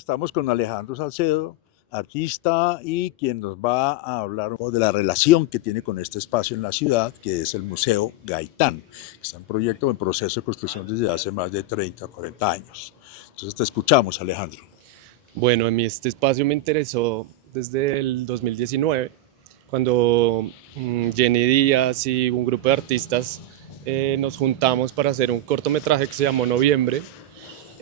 Estamos con Alejandro Salcedo, artista y quien nos va a hablar de la relación que tiene con este espacio en la ciudad, que es el Museo Gaitán, que está en proyecto, en proceso de construcción desde hace más de 30 o 40 años. Entonces te escuchamos, Alejandro. Bueno, a mí este espacio me interesó desde el 2019, cuando Jenny Díaz y un grupo de artistas nos juntamos para hacer un cortometraje que se llamó Noviembre,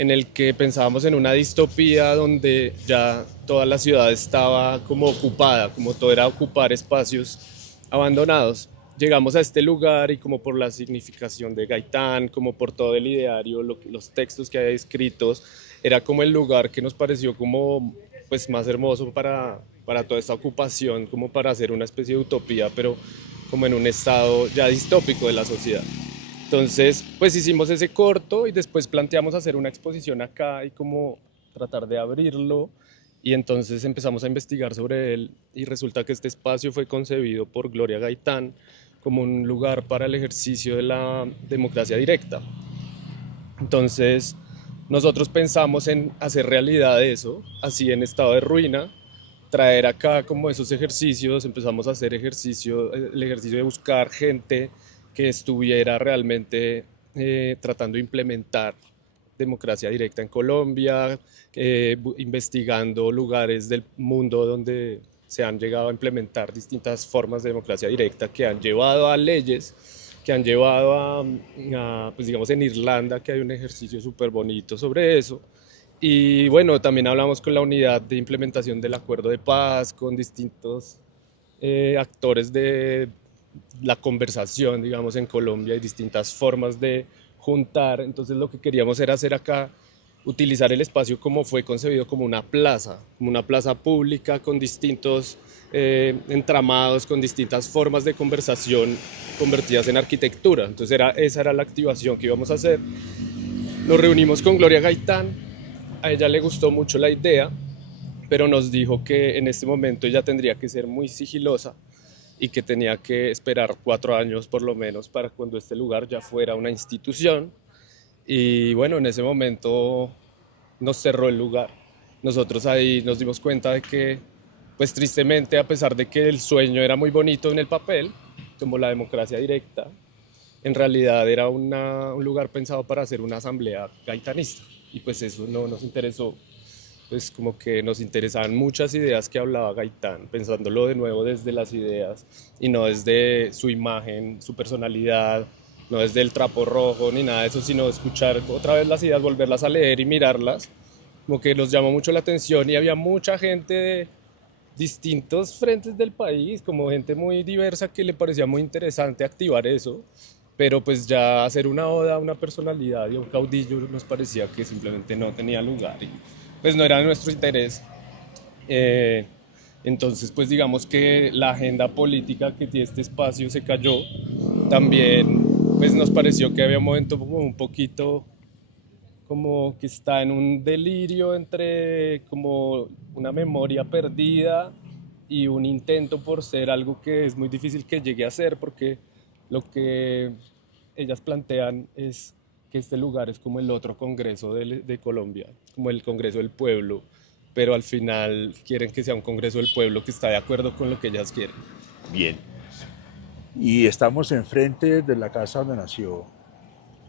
en el que pensábamos en una distopía donde ya toda la ciudad estaba como ocupada, como todo era ocupar espacios abandonados. Llegamos a este lugar y como por la significación de Gaitán, como por todo el ideario, los textos que hay escritos, era como el lugar que nos pareció como pues más hermoso para toda esta ocupación, como para hacer una especie de utopía, pero como en un estado ya distópico de la sociedad. Entonces, pues hicimos ese corto y después planteamos hacer una exposición acá y como tratar de abrirlo. Y entonces empezamos a investigar sobre él y resulta que este espacio fue concebido por Gloria Gaitán como un lugar para el ejercicio de la democracia directa. Entonces, nosotros pensamos en hacer realidad eso, así en estado de ruina, traer acá como esos ejercicios, empezamos a hacer ejercicio, el ejercicio de buscar gente que estuviera realmente tratando de implementar democracia directa en Colombia, investigando lugares del mundo donde se han llegado a implementar distintas formas de democracia directa que han llevado a leyes, que han llevado pues digamos en Irlanda, que hay un ejercicio súper bonito sobre eso. Y bueno, también hablamos con la unidad de implementación del acuerdo de paz, con distintos actores de la conversación, digamos, en Colombia. Hay distintas formas de juntar. Entonces lo que queríamos era hacer acá, utilizar el espacio como fue concebido como una plaza pública con distintos entramados, con distintas formas de conversación convertidas en arquitectura. Entonces esa era la activación que íbamos a hacer. Nos reunimos con Gloria Gaitán, a ella le gustó mucho la idea, pero nos dijo que en este momento ella tendría que ser muy sigilosa y que tenía que esperar 4 años por lo menos para cuando este lugar ya fuera una institución. Y bueno, en ese momento nos cerró el lugar. Nosotros ahí nos dimos cuenta de que, pues tristemente, a pesar de que el sueño era muy bonito en el papel, como la democracia directa, en realidad era un lugar pensado para hacer una asamblea gaitanista. Y pues eso no nos interesó, pues como que nos interesaban muchas ideas que hablaba Gaitán, pensándolo de nuevo desde las ideas y no desde su imagen, su personalidad, no desde el trapo rojo ni nada de eso, sino escuchar otra vez las ideas, volverlas a leer y mirarlas, como que nos llamó mucho la atención y había mucha gente de distintos frentes del país, como gente muy diversa que le parecía muy interesante activar eso, pero pues ya hacer una oda a una personalidad y a un caudillo nos parecía que simplemente no tenía lugar y pues no era nuestro interés. Eh, entonces pues digamos que la agenda política que tiene este espacio se cayó. También pues nos pareció que había un momento como un poquito como que está en un delirio entre como una memoria perdida y un intento por ser algo que es muy difícil que llegue a ser, porque lo que ellas plantean es que este lugar es como el otro Congreso de Colombia, como el Congreso del Pueblo, pero al final quieren que sea un Congreso del Pueblo que está de acuerdo con lo que ellas quieren. Bien. Y estamos enfrente de la casa donde nació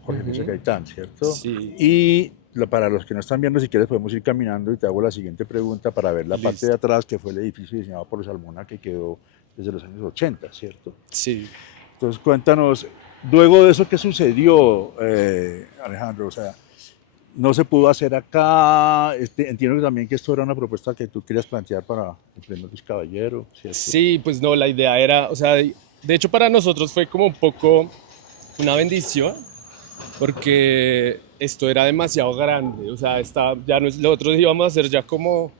Jorge Luis Ujú. Gaitán, ¿cierto? Sí, Y para los que no están viendo, si quieres podemos ir caminando y te hago la siguiente pregunta para ver la parte de listo. atrás, que fue el edificio diseñado por los Almona que quedó desde los años 80, ¿cierto? Sí. Entonces cuéntanos, luego de eso, ¿qué sucedió, Alejandro? O sea, no se pudo hacer acá. Entiendo que también que esto era una propuesta que tú querías plantear para el premio Luis Caballero, ¿cierto? Sí, pues no, la idea era, o sea, de hecho para nosotros fue como un poco una bendición, porque esto era demasiado grande, o sea, ya nosotros íbamos a hacer ya como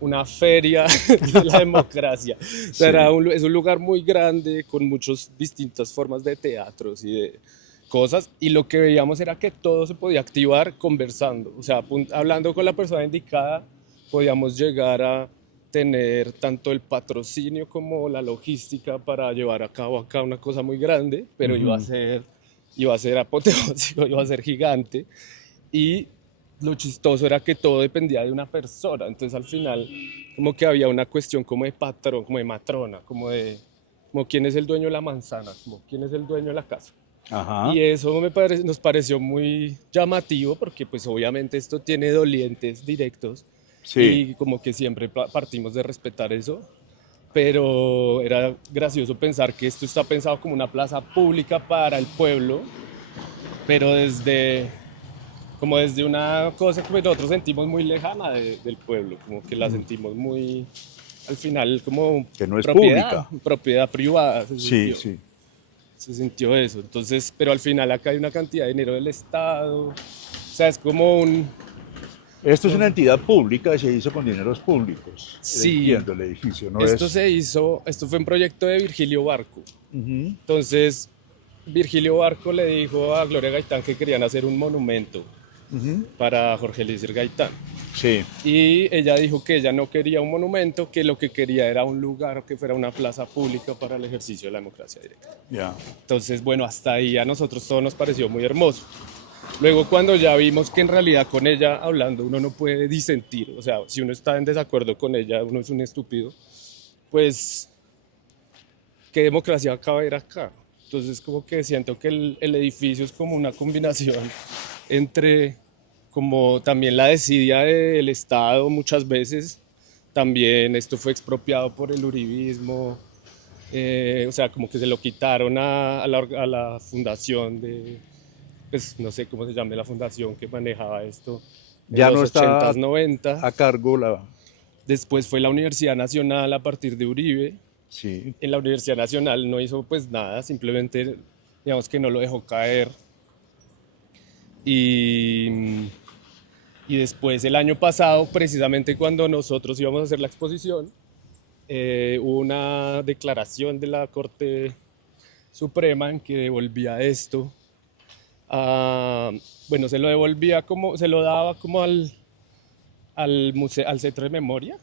una feria de la democracia, o sea, Sí. es un lugar muy grande con muchas distintas formas de teatros y de cosas, y lo que veíamos era que todo se podía activar conversando, o sea, hablando con la persona indicada, podíamos llegar a tener tanto el patrocinio como la logística para llevar a cabo acá una cosa muy grande, pero Ujú. iba a ser apoteósico, iba a ser gigante. Y lo chistoso era que todo dependía de una persona, entonces al final como que había una cuestión como de patrón, como de matrona, como quién es el dueño de la manzana, como quién es el dueño de la casa. Ajá. Y eso nos pareció muy llamativo porque pues obviamente esto tiene dolientes directos Sí. y como que siempre partimos de respetar eso, pero era gracioso pensar que esto está pensado como una plaza pública para el pueblo, pero desde una cosa que nosotros sentimos muy lejana del pueblo, como que la sentimos muy, al final, como Que no es propiedad, pública. propiedad privada Sí, sí. se sintió eso. Entonces, pero al final acá hay una cantidad de dinero del Estado, o sea, es como un, Esto es no una sé, entidad pública y se hizo con dineros públicos. sí, Entiendo, el edificio no es... esto fue un proyecto de Virgilio Barco. Ujú, Entonces, Virgilio Barco le dijo a Gloria Gaitán que querían hacer un monumento ujú. para Jorge Eliezer Gaitán. Sí, Y ella dijo que ella no quería un monumento, que lo que quería era un lugar que fuera una plaza pública para el ejercicio de la democracia directa. ya. Entonces, bueno, hasta ahí a nosotros todo nos pareció muy hermoso. Luego, cuando ya vimos que en realidad con ella hablando uno no puede disentir, o sea, si uno está en desacuerdo con ella, uno es un estúpido, pues, ¿qué democracia acaba de ir acá? Entonces, como que siento que el edificio es como una combinación entre como también la desidia del Estado muchas veces, también esto fue expropiado por el uribismo, o sea, como que se lo quitaron a la fundación de, pues no sé cómo se llama la fundación que manejaba esto en Ya los no está 80s, 90. a cargo la... Después fue la Universidad Nacional a partir de Uribe. Sí, En la Universidad Nacional no hizo pues nada, simplemente digamos que no lo dejó caer. Y, y después el año pasado, precisamente cuando nosotros íbamos a hacer la exposición, hubo una declaración de la Corte Suprema en que devolvía esto bueno, se lo devolvía como, se lo daba como al Centro de Memoria,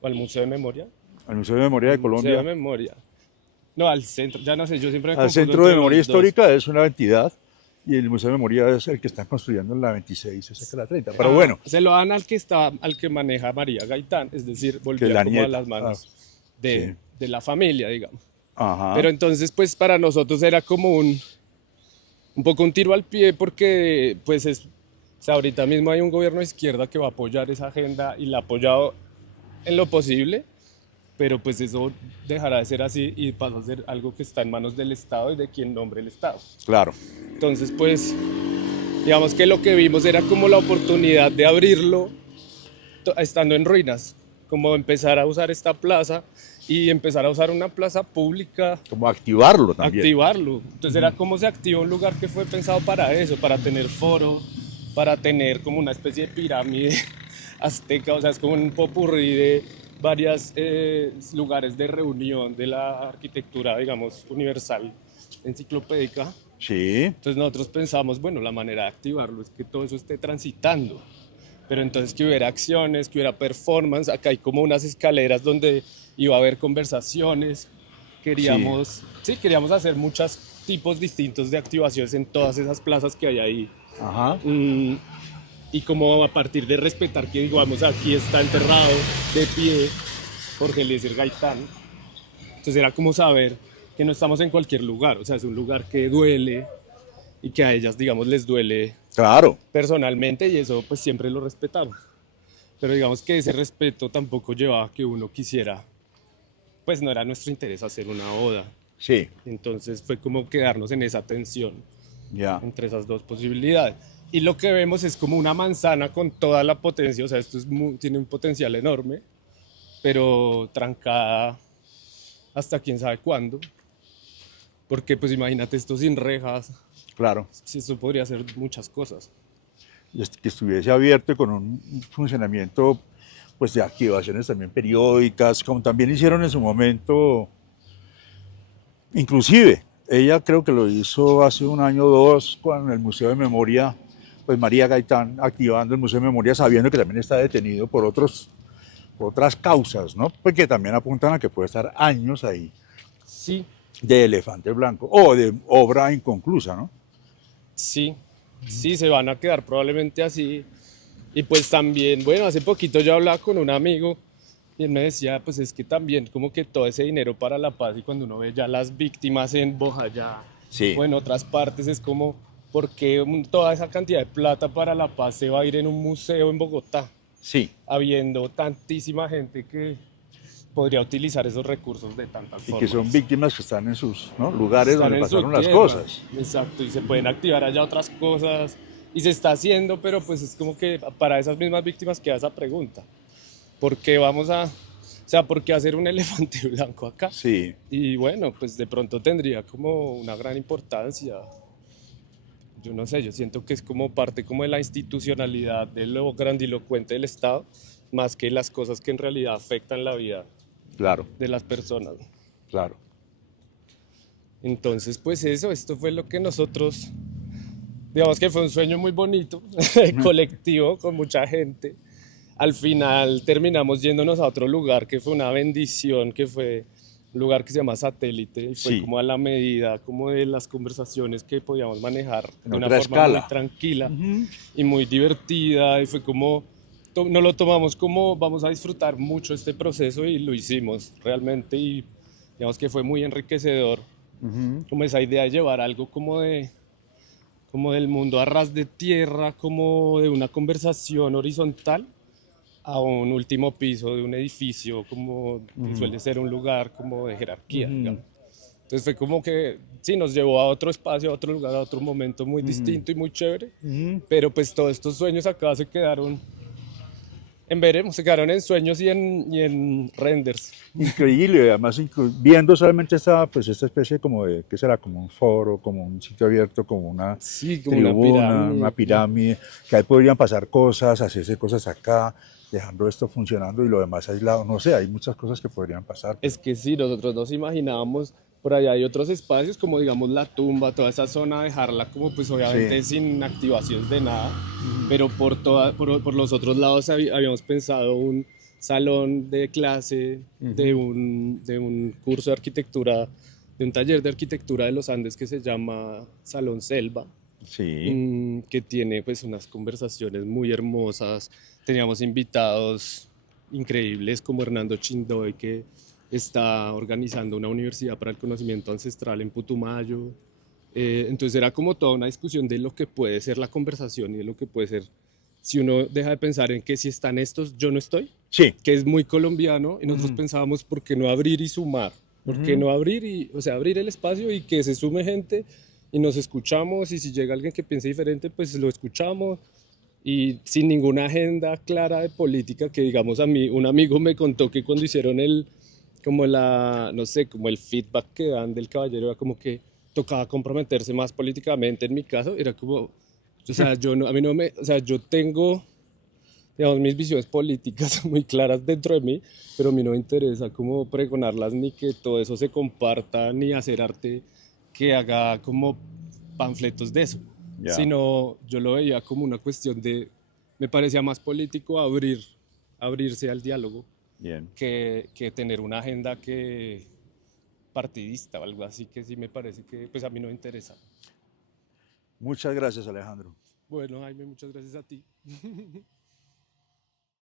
o al Museo de Memoria, al Museo de Memoria al de Museo de Colombia. Memoria, no, al centro, ya no sé, yo siempre me Al confundo Centro de entre Memoria los dos. Histórica es una entidad y el Museo de Memoria es el que están construyendo en la 26, esa que es la 30. Pero bueno, Se lo dan al que maneja María Gaitán, es decir, que es volvía la como a nieta. las Ah, manos sí. de la familia, digamos. Ajá, Pero entonces, pues para nosotros era como un poco un tiro al pie porque, pues o sea, ahorita mismo hay un gobierno de izquierda que va a apoyar esa agenda y la ha apoyado en lo posible, pero pues eso dejará de ser así y pasa a ser algo que está en manos del Estado y de quien nombre el Estado. claro. Entonces, pues, digamos que lo que vimos era como la oportunidad de abrirlo estando en ruinas, como empezar a usar esta plaza y empezar a usar una plaza pública, Como activarlo también. activarlo. Entonces era como se activa un lugar que fue pensado para eso, para tener foro, para tener como una especie de pirámide azteca, o sea, es como un popurrí de varios lugares de reunión de la arquitectura, digamos, universal, enciclopédica. Sí, Entonces nosotros pensamos, bueno, la manera de activarlo es que todo eso esté transitando, pero entonces que hubiera acciones, que hubiera performance, acá hay como unas escaleras donde iba a haber conversaciones, sí. queríamos hacer muchos tipos distintos de activaciones en todas esas plazas que hay ahí. Ajá. Y como a partir de respetar que digamos aquí está enterrado de pie Jorge Eliezer Gaitán, entonces era como saber que no estamos en cualquier lugar, o sea, es un lugar que duele y que a ellas, digamos, les duele Claro. personalmente y eso pues siempre lo respetaron. Pero digamos que ese respeto tampoco llevaba a que uno quisiera, pues no era nuestro interés hacer una oda. Sí, Entonces fue como quedarnos en esa tensión ya. entre esas dos posibilidades. Y lo que vemos es como una manzana con toda la potencia, o sea, esto tiene un potencial enorme, pero trancada hasta quién sabe cuándo. Porque pues imagínate esto sin rejas, Claro. si esto podría hacer muchas cosas. Que estuviese abierto y con un funcionamiento pues de activaciones también periódicas, como también hicieron en su momento, inclusive ella creo que lo hizo hace un año o dos con el Museo de Memoria, pues María Gaitán activando el Museo de Memoria sabiendo que también está detenido por otras causas, ¿no? Porque también apuntan a que puede estar años ahí Sí, de elefante blanco o de obra inconclusa, ¿no? sí, sí, se van a quedar probablemente así. Y pues también, bueno, hace poquito yo hablaba con un amigo y él me decía, pues es que también como que todo ese dinero para la paz y cuando uno ve ya las víctimas en Bojayá Sí, o en otras partes es como, ¿por qué toda esa cantidad de plata para la paz se va a ir en un museo en Bogotá? sí. Habiendo tantísima gente que podría utilizar esos recursos de tantas Y que son formas. víctimas que están en sus, ¿no?, lugares Están donde en su pasaron las tierra, cosas. exacto, y se pueden activar allá otras cosas y se está haciendo, pero pues es como que para esas mismas víctimas queda esa pregunta. ¿Por qué vamos a, o sea, por qué hacer un elefante blanco acá? Sí, Y bueno, pues de pronto tendría como una gran importancia. Yo no sé, yo siento que es como parte como de la institucionalidad de lo grandilocuente del Estado, más que las cosas que en realidad afectan la vida claro, de las personas. claro. Entonces, pues eso, esto fue lo que nosotros, digamos que fue un sueño muy bonito, colectivo, con mucha gente. Al final terminamos yéndonos a otro lugar que fue una bendición, que fue un lugar que se llama Satélite y fue Sí, como a la medida como de las conversaciones que podíamos manejar en de una otra forma muy escala. tranquila Ujú. y muy divertida y fue como, no lo tomamos como vamos a disfrutar mucho este proceso y lo hicimos realmente y digamos que fue muy enriquecedor Ujú. como esa idea de llevar algo como de como del mundo a ras de tierra, como de una conversación horizontal a un último piso de un edificio, como que Ujú. suele ser un lugar como de jerarquía, Ujú. digamos. Entonces fue como que, sí, nos llevó a otro espacio, a otro lugar, a otro momento muy Ujú. distinto y muy chévere, Ujú. pero pues todos estos sueños acá se quedaron en veremos, se quedaron en sueños y en renders. Increíble, además viendo solamente esta, pues esta especie como de, ¿qué será? Como un foro, como un sitio abierto, como una Sí, como una tribuna, una pirámide. pirámide, que ahí podrían pasar cosas, hacerse cosas acá, dejando esto funcionando y lo demás aislado. No sé, hay muchas cosas que podrían pasar, Es pero que sí, nosotros nos imaginábamos, por allá hay otros espacios como digamos la tumba, toda esa zona, dejarla como pues sí. obviamente sin activaciones de nada, Ujú. pero por los otros lados habíamos pensado un salón de clase Ujú. de un curso de arquitectura, de un taller de arquitectura de los Andes que se llama Salón Selva, Sí. que tiene pues unas conversaciones muy hermosas. Teníamos invitados increíbles como Hernando Chindoy, que está organizando una universidad para el conocimiento ancestral en Putumayo. Entonces era como toda una discusión de lo que puede ser la conversación y de lo que puede ser si uno deja de pensar en que si están estos, yo no estoy, Sí. que es muy colombiano, y nosotros Ujú. pensábamos, ¿por qué no abrir y sumar? ¿Por qué Ujú. no abrir y, o sea, abrir el espacio y que se sume gente y nos escuchamos y si llega alguien que piense diferente, pues lo escuchamos y sin ninguna agenda clara de política que digamos a mí, un amigo me contó que cuando hicieron el, como la, no sé, como el feedback que dan del caballero, era como que tocaba comprometerse más políticamente, en mi caso era como, o sea, yo no, a mí no me, o sea, yo tengo, digamos, mis visiones políticas muy claras dentro de mí, pero a mí no me interesa como pregonarlas ni que todo eso se comparta, ni hacer arte que haga como panfletos de eso, Ya, sino yo lo veía como una cuestión de, me parecía más político abrirse al diálogo bien. que tener una agenda que partidista o algo así que sí me parece que pues a mí no me interesa. Muchas gracias, Alejandro. Bueno, Jaime, muchas gracias a ti.